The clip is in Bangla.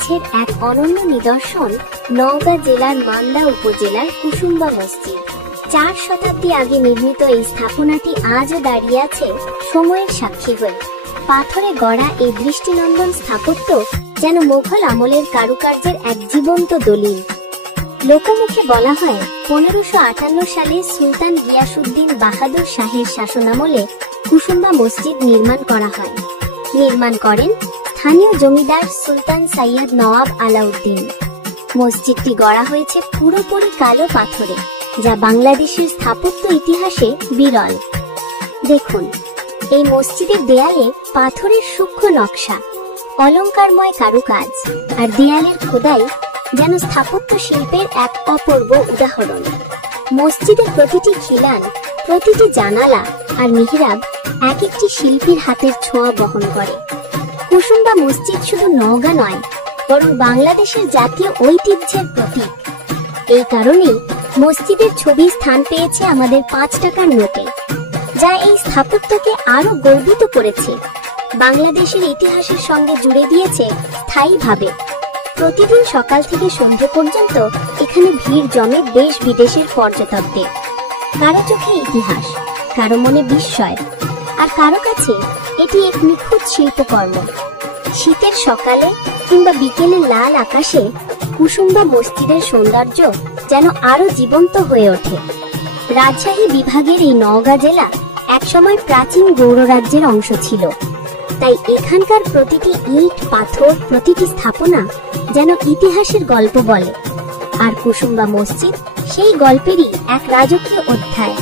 ঐতিহ্যের এক অনন্য নিদর্শন নওগাঁ জেলার মান্দা উপজেলার কুসুম্বা মসজিদ। 4 শতাব্দী আগে নির্মিত এই স্থাপনাটি আজও দাঁড়িয়ে আছে সময়ের সাক্ষী হয়ে। পাথরে গড়া এই দৃষ্টিনন্দন স্থাপত্য যেন মুঘল আমলের কারুকার্যের এক জীবন্ত দলিল। লোকমুখে বলা হয় 1558 সালে সুলতান গিয়াসউদ্দিন বাহাদুর শাহের শাসনামলে কুসুম্বা মসজিদ নির্মাণ করা হয়। নির্মাণ করেন স্থানীয় জমিদার সুলতান সৈয়দ নওয়াব আলাউদ্দিন। মসজিদটি গড়া হয়েছে পুরোপুরি কালো পাথরে, যা বাংলাদেশের স্থাপত্য ইতিহাসে বিরল। দেখুন, এই মসজিদের দেয়ালে পাথরের সূক্ষ্ম নকশা, অলংকারময় কারুকাজ আর দেয়ালের খোদাই যেন স্থাপত্য শিল্পের এক অপূর্ব উদাহরণ। মসজিদের প্রতিটি খিলান, প্রতিটি জানালা আর মিহরাব এক একটি শিল্পীর হাতের ছোঁয়া বহন করে। কুসুম্বা মসজিদ শুধু নওগাঁ নয়, বরং বাংলাদেশের জাতীয় ঐতিহ্যের প্রতীক। এই কারণেই মসজিদের ছবি স্থান পেয়েছে আমাদের 5 টাকার নোটে, যা এই স্থাপত্যকে আরো গর্বিত করেছে, বাংলাদেশের ইতিহাসের সঙ্গে জুড়ে দিয়েছে স্থায়ীভাবে। প্রতিদিন সকাল থেকে সন্ধ্যে পর্যন্ত এখানে ভিড় জমে দেশ বিদেশের পর্যটকদের। কারো চোখে ইতিহাস, কারো মনে বিস্ময়, আর কারো কাছে এটি এক নিখুঁত শিল্পকর্ম। শীতের সকালে কিংবা বিকেলে লাল আকাশে কুসুম্বা মসজিদের সৌন্দর্য যেন আরো জীবন্ত হয়ে ওঠে। রাজশাহী বিভাগের এই নওগাঁ জেলা একসময় প্রাচীন গৌড় রাজ্যের অংশ ছিল, তাই এখানকার প্রতিটি ইট, পাথর, প্রতিটি স্থাপনা যেন ইতিহাসের গল্প বলে। আর কুসুম্বা মসজিদ সেই গল্পেরই এক রাজকীয় অধ্যায়।